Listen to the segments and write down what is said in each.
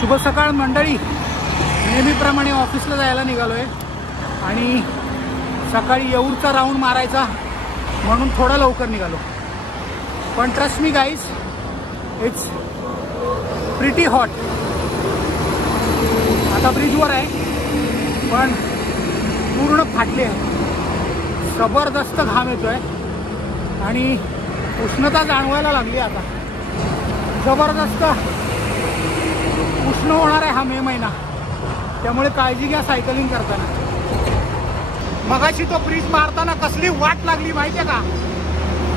शुभ सकाळ मंडळी. नेहमीप्रमाणे ऑफिसला जायला निघालो आहे आणि सकाळी येऊरचा राऊंड मारायचा म्हणून थोडा लवकर निघालो. पण trust me guys, it's pretty hot. आता ब्रिजवर आहे पण पूर्ण फाटले आहे. जबरदस्त घाम येतो आहे आणि उष्णता जाणवायला लागली. आता जबरदस्त उष्ण होणार आहे हा मे महिना, त्यामुळे काळजी घ्या सायकलिंग करताना. मगाशी तो ब्रिज मारताना कसली वाट लागली माहिती आहे का?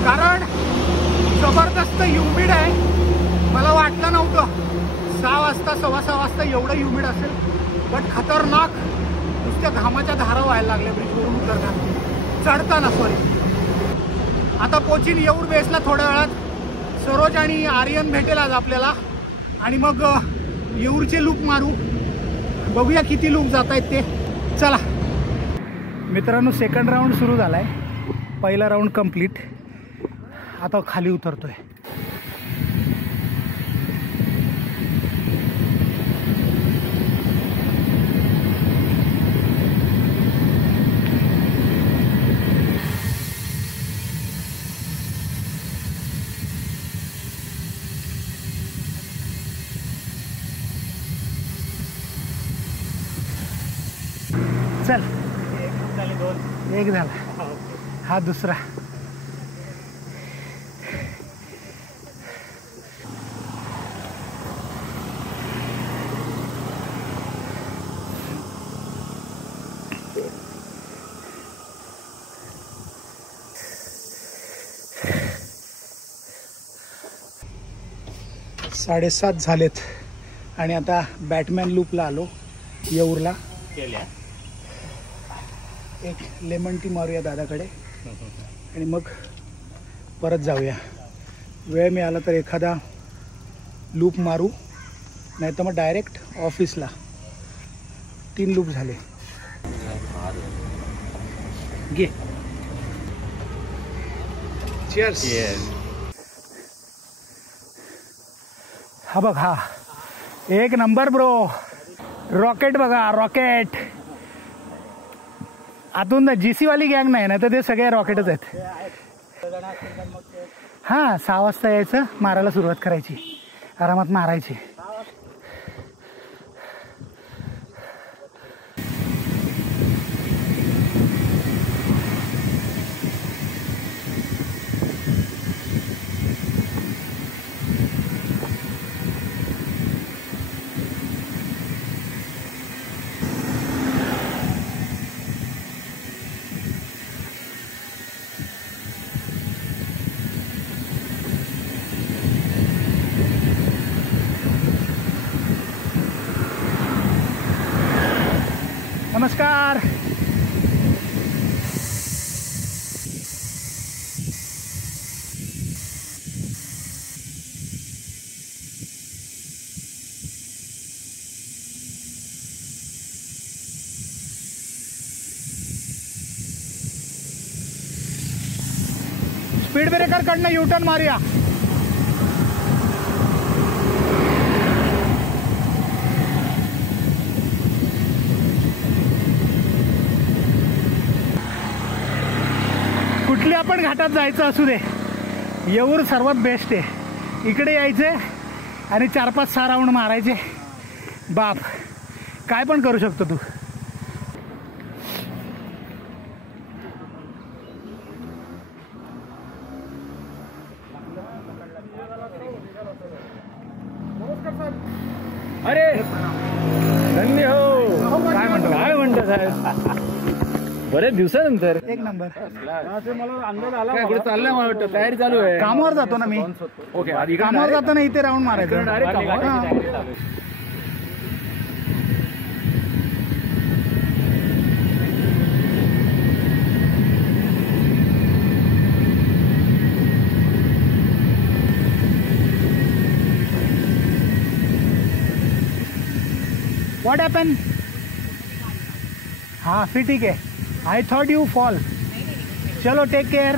कारण जबरदस्त ह्युमिड आहे. मला वाटलं नव्हतं 6 वाजता 6:15 वाजता एवढं ह्युमिड असेल, पण खतरनाक नुसत्या घामाच्या धारा व्हायला लागल्या ब्रिजवरून उतरताना, चढताना. सॉरी, आता पोचीन येऊर बेसला थोड्या वेळात. सरोज आणि आर्यन भेटेल आज आपल्याला आणि मग येऊरचे लूप मारू. बघूया किती लूप जात आहेत ते. चला मित्रांनो, सेकंड राऊंड सुरू झालाय. पहिला राऊंड कंप्लीट. आता खाली उतरतोय. चल, एक झाला, हा दुसरा. साडेसात झालेत आणि आता बॅटमॅन लूपला आलो. येऊरला एक लेमन टी मारूया दादाकडे आणि मग परत जाऊया. वेळ मिळाला तर एखादा लूप मारू, नाही तर मग डायरेक्ट ऑफिसला. 3 लूप झाले. घे. चीयर्स. हा बघ, हा एक नंबर ब्रो. रॉकेट बघा, रॉकेट. आतून जीसी वाली गँग नाही ना, तर ते सगळे रॉकेटच आहेत. हां, 6 वाजता यायचं, मारायला सुरुवात करायची, आरामात मारायची. नमस्कार. स्पीड ब्रेकर कडनं यूटर्न मारूया. कुठल्या पण घाटात जायचं असू दे, येऊर सर्वात बेस्ट आहे. इकडे यायचे आणि 4-5-6 राऊंड मारायचे. बाप, काय पण करू शकतो तू. अरे धन्य हो. काय म्हणतो साहेब? बरेच दिवसानंतर. एक नंबर. मला अंदाज आला. कुठे चाललंय? मला वाटतं तयारी चालू आहे. कामावर जातो ना मी. ओके, कामावर जाताना इथे राऊंड मारायचं. What happened? हाँ फिर ठीक है. I thought you fall. चलो टेक केयर.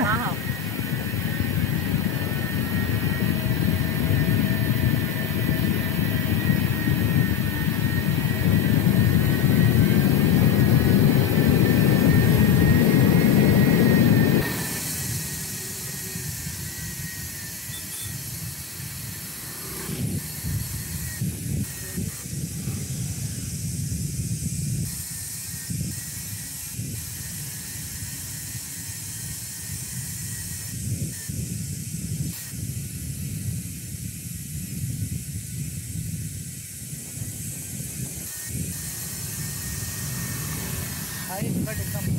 उलट एकदम